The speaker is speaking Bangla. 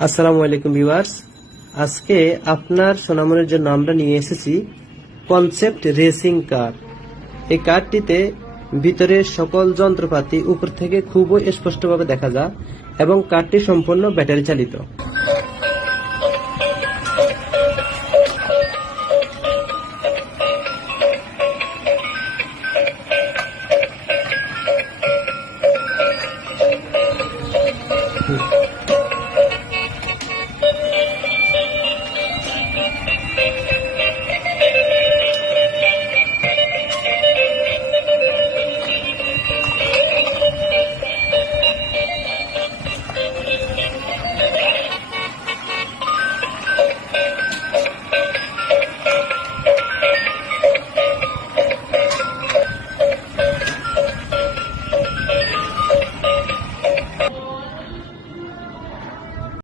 আসসালামু আলাইকুম ভিউয়ার্স, আজকে আপনার সোনামনের জন্য আমরা নিয়ে এসেছি কনসেপ্ট রেসিং কার। এই কারটিতে ভিতরের সকল যন্ত্রপাতি উপর থেকে খুবই স্পষ্টভাবে দেখা যায় এবং কারটি সম্পূর্ণ ব্যাটারি চালিত।